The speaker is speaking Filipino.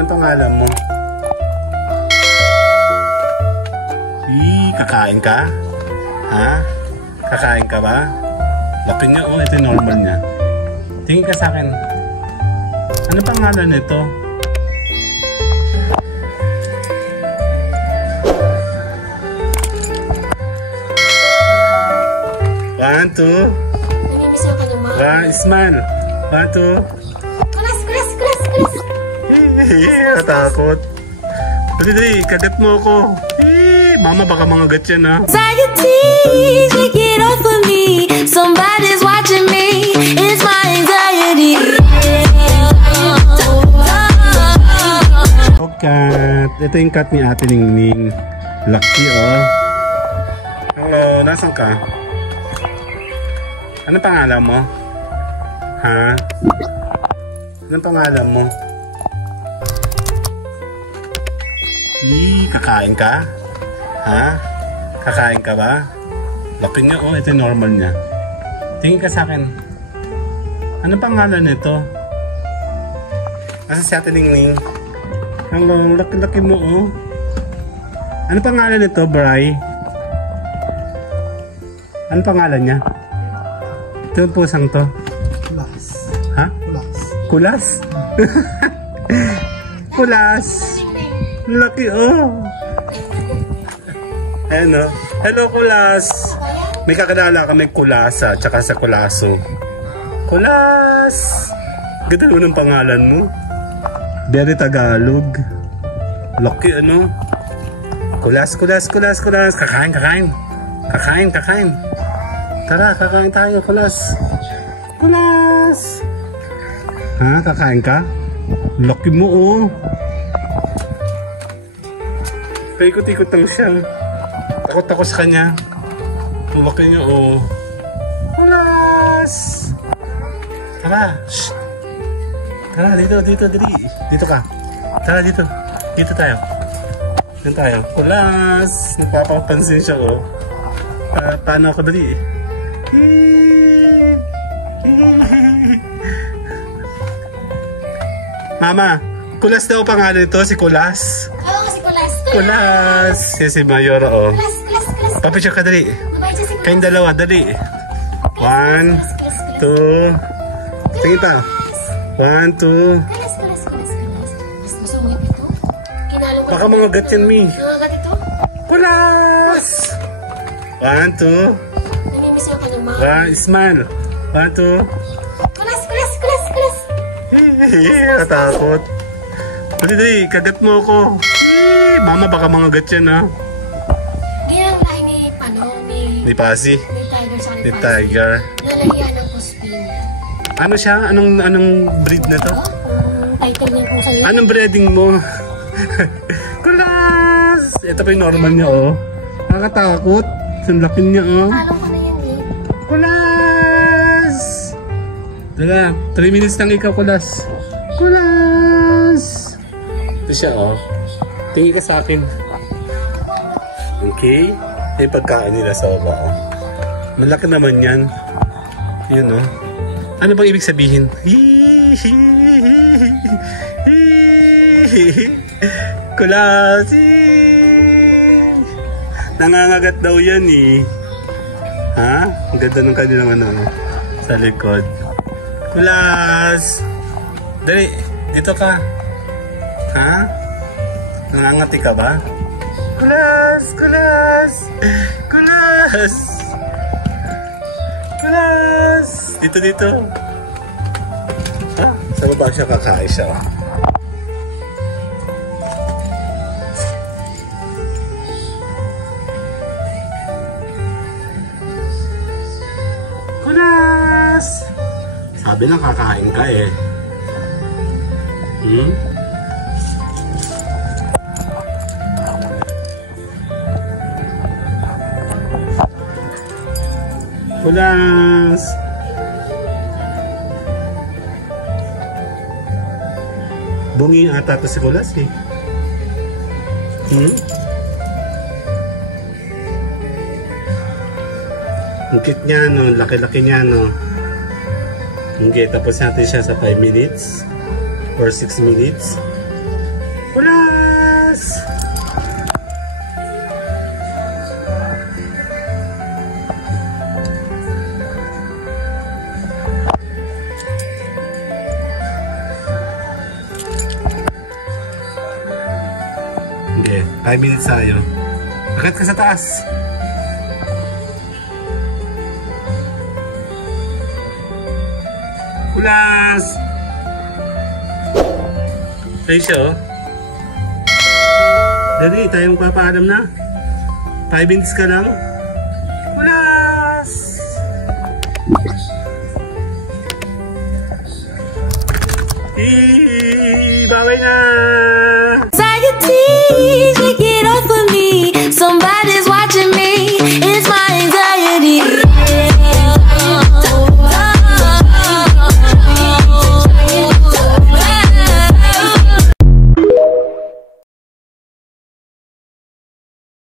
Anong pangalan mo? Kakain ka? Ha? Kakain ka ba? Laki niya, oh. Ito yung normal niya. Tingin ka sa akin. Ano pangalan nito? One, two. Smile. One, two. Natakot. Dali, kagat mo ako. Mama, baka mangagat yan, ha? Anxiety, take it off of me. Somebody's watching me. It's my anxiety. Oh, cat. Ito yung cat ni Ate Ningning. Lucky, oh. Hello, nasan ka? Anong pangalan mo? Ha? Anong pangalan mo? Kakain ka? Ha? Kakain ka ba? Laki niya, oh. Ito yung normal niya. Tingin ka sa akin. Ano pangalan nito? Asa si Ate Ningning? Hello, laki-laki mo, oh. Ano pangalan nito, Bri? Ano pangalan niya? Ito yung pusang to. Kulas. Ha? Kulas. Kulas? Kulas. Laki, oh. Ayan, oh. Hello, Kulas. May kakilala ka, may Kulasa, tsaka sa Kulaso. Kulas. Ganda ng pangalan mo. Very Tagalog. Laki, ano? Kulas, kulas, kulas, kulas. Kakain, kakain. Kakain, kakain. Tara, kakain tayo, Kulas. Kulas. Ha, kakain ka? Laki mo, oh. Paikot-ikot lang siya. Takot ako sa kanya. Ang laki niya, oh. Kulas. Tara. Shh. Tara, dito, dito, dali. Dito ka. Tara, dito. Dito tayo. Dito tayo. Kulas. Napapapansin siya, oh. Paano ako dali? Mama, Kulas daw pangalan ito, si Kulas. Oo, si Kulas. Kulas. Si Mayora, oh. Kulas, kulas, kulas. Papicture ka, dali. Mabait siya si Kulas. Kayong dalawa, dali. 1, 2. Tingin pa. 1, 2. Kulas, kulas, kulas, kulas. Mas masungit ito. Kinalo ko. Baka mga gat yan, Mi. Mga gat ito? Kulas. 1, 2. Namimiss ako ng mga. Smile. 1, 2. Kulas, kulas, kulas, kulas. Natakot. Dali, dali. Kagat mo ako. Mama, baka mga gat yan, ha? Ngayon ang lahi ni, ano, Ni Pasi. ni Tiger sa Ni Tiger. Lalahian ng Puspin. Ano siya? Anong breed na to? Ang title niya kung sa'yo. Anong breeding mo? Kulas! Ito pa yung normal niya, oh. Nakakatakot. Ang laki niya, oh. Alam ko na yan, eh. Kulas! Dala, 3 minutes lang ikaw, Kulas. Kulas! Ito siya, oh. Tingin ka sa akin. Okay? Yung pagkain nila sa baba, oh. Malaki naman yan. Yun, oh. Ano bang ibig sabihin? Kulas! Nangangagat daw yan, eh. Ha? Ang ganda ng kanilang ano, sa likod. Kulas! Dali, dito ka. Ha? Nangangati ka ba? Kulas! Kulas! Kulas! Kulas! Dito, dito. Ha? Sa baba siya kakain siya. Kulas! Sabi na kakain ka, eh. Hmm? Kulas! Bungi ata to si Kulas, eh. Hmm? Ang cute niya, no? Laki-laki niya, no? Okay, tapos natin siya sa 5 minutes or 6 minutes. Kulas! Hindi, 5 minutes tayo. Akit ka sa taas. Kulas! Ayun siya, oh. Dali, tayo magpapaalam na. 5 minutes ka lang. Kulas! Baway na! Anxiety